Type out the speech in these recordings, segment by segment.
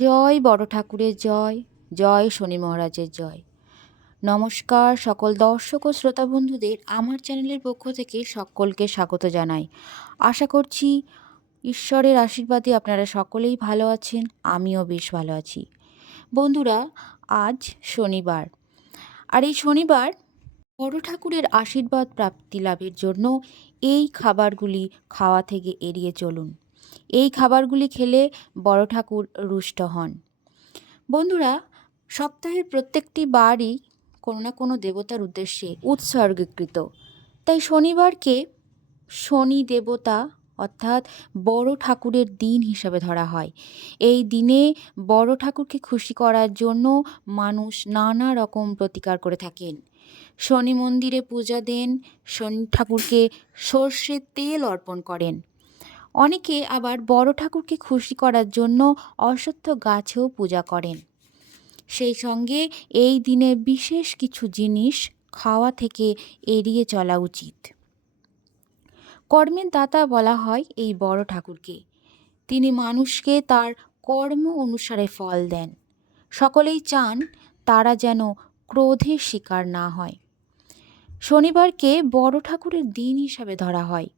জয় বড় ঠাকুরের জয় জয় শনি মহারাজের জয়। নমস্কার সকল দর্শক ও শ্রোতা বন্ধুদের আমার চ্যানেলের পক্ষ থেকে সকলকে স্বাগত জানাই। আশা করছি ঈশ্বরের আশীর্বাদে আপনারা সকলেই ভালো আছেন, আমিও বেশ ভালো আছি। বন্ধুরা, আজ শনিবার। আর এই শনিবার বড় ঠাকুরের আশীর্বাদ প্রাপ্তি লাভের জন্য এই খাবারগুলি খাওয়া থেকে এড়িয়ে চলুন। এই খাবারগুলি খেলে বড় ঠাকুর রুষ্ট হন। বন্ধুরা, সপ্তাহের প্রত্যেকটি বারই কোনো না কোনো দেবতার উদ্দেশ্যে উৎসর্গীকৃত। তাই শনিবারকে শনি দেবতা অর্থাৎ বড় ঠাকুরের দিন হিসাবে ধরা হয়। এই দিনে বড় ঠাকুরকে খুশি করার জন্য মানুষ নানা রকম প্রতিকার করে থাকেন। শনি মন্দিরে পূজা দেন, শনি ঠাকুরকে সর্ষের তেল অর্পণ করেন। অনেকে আবার বড় ঠাকুরকে খুশি করার জন্য অশ্বত্থ গাছেও পূজা করেন। সেই সঙ্গে এই দিনে বিশেষ কিছু জিনিস খাওয়া থেকে এড়িয়ে চলা উচিত। কর্মের দাতা বলা হয় এই বড় ঠাকুরকে। তিনি মানুষকে তার কর্ম অনুসারে ফল দেন। সকলেই চান তারা যেন ক্রোধের শিকার না হয়। শনিবারকে বড় ঠাকুরের দিন হিসাবে ধরা হয়।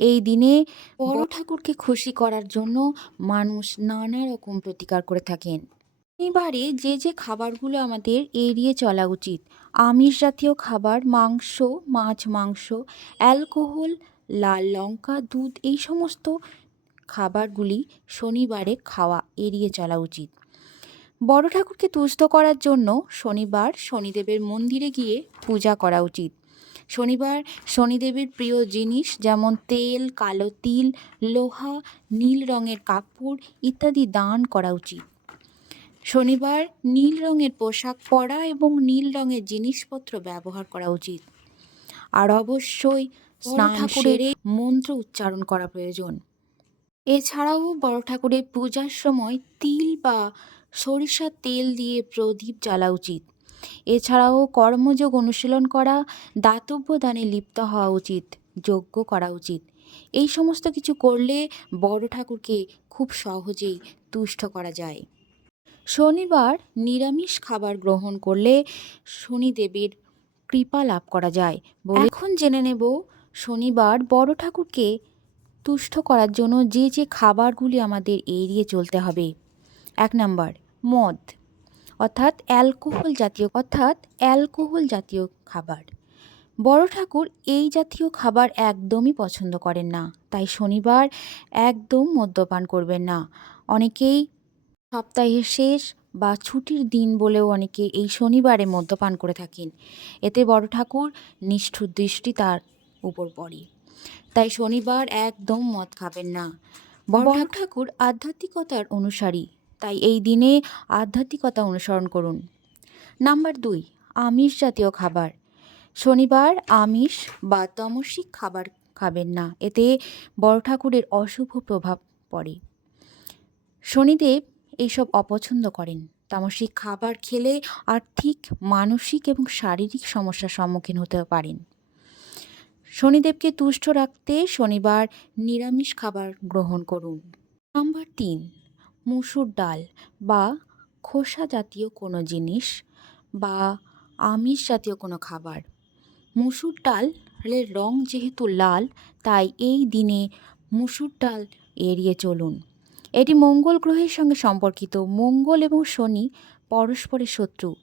এই দিনে বড় ঠাকুরকে খুশি করার জন্য মানুষ নানা রকম প্রতিকার করে থাকেন। শনিবারে যে যে খাবারগুলো আমাদের এড়িয়ে চলা উচিত আমিষ জাতীয় খাবার মাংস মাছ মাংস অ্যালকোহল লাল লঙ্কা দুধ এই সমস্ত খাবারগুলি শনিবারে খাওয়া এড়িয়ে চলা উচিত। বড় ঠাকুরকে তুষ্ট করার জন্য শনিবার শনিদেবের মন্দিরে গিয়ে পূজা করা উচিত। শনিবার শনিদেবের প্রিয় জিনিস যেমন তেল কালো তিল লোহা নীল রঙের কাপড় ইত্যাদি দান করা উচিত। শনিবার নীল রঙের পোশাক পরা এবং নীল রঙের জিনিসপত্র ব্যবহার করা উচিত। আর অবশ্যই স্নান সেরে মন্ত্র উচ্চারণ করা প্রয়োজন। এছাড়াও বড় ঠাকুরের পূজার সময় তিল বা সরিষার তেল দিয়ে প্রদীপ জ্বালা উচিত। এছাড়াও কর্মযোগ অনুশীলন করা দাতব্য দানে লিপ্ত হওয়া উচিত যজ্ঞ করা উচিত। এই সমস্ত কিছু করলে বড় ঠাকুরকে খুব সহজেই তুষ্ট করা যায়। শনিবার নিরামিষ খাবার গ্রহণ করলে শনিদেবের কৃপা লাভ করা যায় এখন জেনে নেব শনিবার বড় ঠাকুরকে তুষ্ট করার জন্য যে যে খাবারগুলি আমাদের এড়িয়ে চলতে হবে। এক নাম্বার, মদ। অর্থাৎ অ্যালকোহল জাতীয় অর্থাৎ অ্যালকোহল জাতীয় খাবার। বড় ঠাকুর এই জাতীয় খাবার একদমই পছন্দ করেন না তাই শনিবার একদম মদ্যপান করবেন না। অনেকেই সপ্তাহের শেষ বা ছুটির দিন বলেও অনেকে এই শনিবারে মদ্যপান করে থাকেন। এতে বড় ঠাকুর নিষ্ঠুর দৃষ্টি তার উপর পড়ে। তাই শনিবার একদম মদ খাবেন না। বড় ঠাকুর আধ্যাত্মিকতার অনুসারী। তাই এই দিনে আধ্যাত্মিকতা অনুসরণ করুন। নাম্বার দুই, আমিষ জাতীয় খাবার। শনিবার আমিষ বা তামসিক খাবার খাবেন না, এতে বড় ঠাকুরের অশুভ প্রভাব পড়ে। শনিদেব এইসব অপছন্দ করেন। তামসিক খাবার খেলে আর্থিক, মানসিক এবং শারীরিক সমস্যার সম্মুখীন হতে পারেন। শনিদেবকে তুষ্ট রাখতে শনিবার নিরামিষ খাবার গ্রহণ করুন। নাম্বার তিন মুসুর ডাল বা খোসা জাতীয় কোনো জিনিস বা আমিষ জাতীয় কোনো খাবার। মুসুর ডালের রং যেহেতু লাল, তাই এই দিনে মুসুর ডাল এড়িয়ে চলুন। এটি মঙ্গল গ্রহের সঙ্গে সম্পর্কিত। মঙ্গল এবং শনি পরস্পরের শত্রু।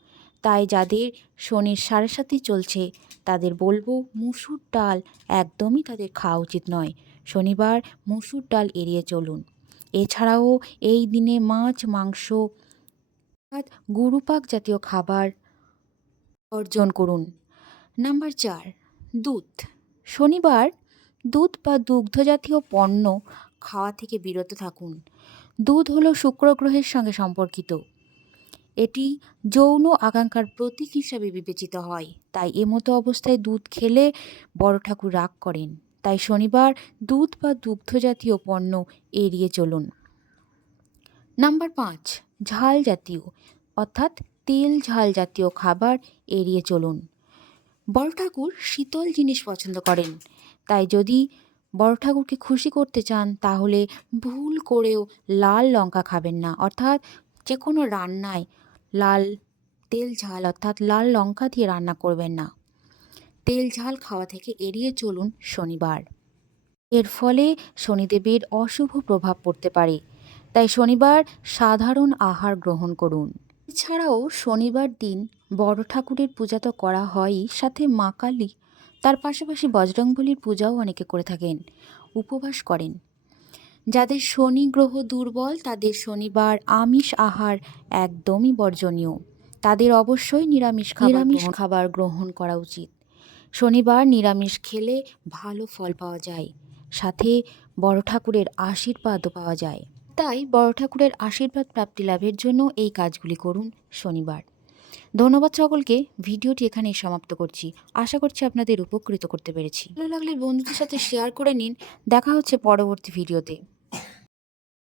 তাই যাদের শনির সাড়ে সাথে চলছে, তাদের বলব মুসুর ডাল একদমই তাদের খাওয়া উচিত নয়। শনিবার মুসুর ডাল এড়িয়ে চলুন। এছাড়াও এই দিনে মাছ, মাংস গুরুপাক জাতীয় খাবার অর্জন করুন। নাম্বার চার, দুধ। শনিবার দুধ বা দুগ্ধ জাতীয় পণ্য খাওয়া থেকে বিরত থাকুন। দুধ হলো শুক্র গ্রহের সঙ্গে সম্পর্কিত। এটি যৌন আকাঙ্ক্ষার প্রতীক হিসাবে বিবেচিত হয়। তাই এমতো অবস্থায় দুধ খেলে বড় ঠাকুর রাগ করেন। তাই শনিবার দুধ বা দুগ্ধ জাতীয় পণ্য এড়িয়ে চলুন। নাম্বার পাঁচ, ঝাল জাতীয়, অর্থাৎ তেল ঝাল জাতীয় খাবার এড়িয়ে চলুন। বড় ঠাকুর শীতল জিনিস পছন্দ করেন। তাই যদি বড় ঠাকুরকে খুশি করতে চান, তাহলে ভুল করেও লাল লঙ্কা খাবেন না। অর্থাৎ যে কোনো রান্নায় লাল, তেল ঝাল অর্থাৎ লাল লঙ্কা দিয়ে রান্না করবেন না। তেল ঝাল খাওয়া থেকে এড়িয়ে চলুন শনিবার। এর ফলে শনিদেবের অশুভ প্রভাব পড়তে পারে তাই শনিবার সাধারণ আহার গ্রহণ করুন। এছাড়াও শনিবার দিন বড় ঠাকুরের পূজা তো করা হয়ই সাথে মা কালী তার পাশাপাশি বজরংবলীর পূজাও অনেকে করে থাকেন উপবাস করেন। যাদের শনি গ্রহ দুর্বল তাদের শনিবার আমিষ আহার একদমই বর্জনীয়। তাদের অবশ্যই নিরামিষ নিরামিষ খাবার গ্রহণ করা উচিত। শনিবার নিরামিষ খেলে ভালো ফল পাওয়া যায়। সাথে বড় ঠাকুরের আশীর্বাদও পাওয়া যায়। তাই বড় ঠাকুরের আশীর্বাদ প্রাপ্তি লাভের জন্য এই কাজগুলি করুন শনিবার। ধন্যবাদ সকলকে। ভিডিওটি এখানেই সমাপ্ত করছি। আশা করছি আপনাদের উপকৃত করতে পেরেছি। ভালো লাগলে বন্ধুদের সাথে শেয়ার করে নিন। দেখা হচ্ছে পরবর্তী ভিডিওতে।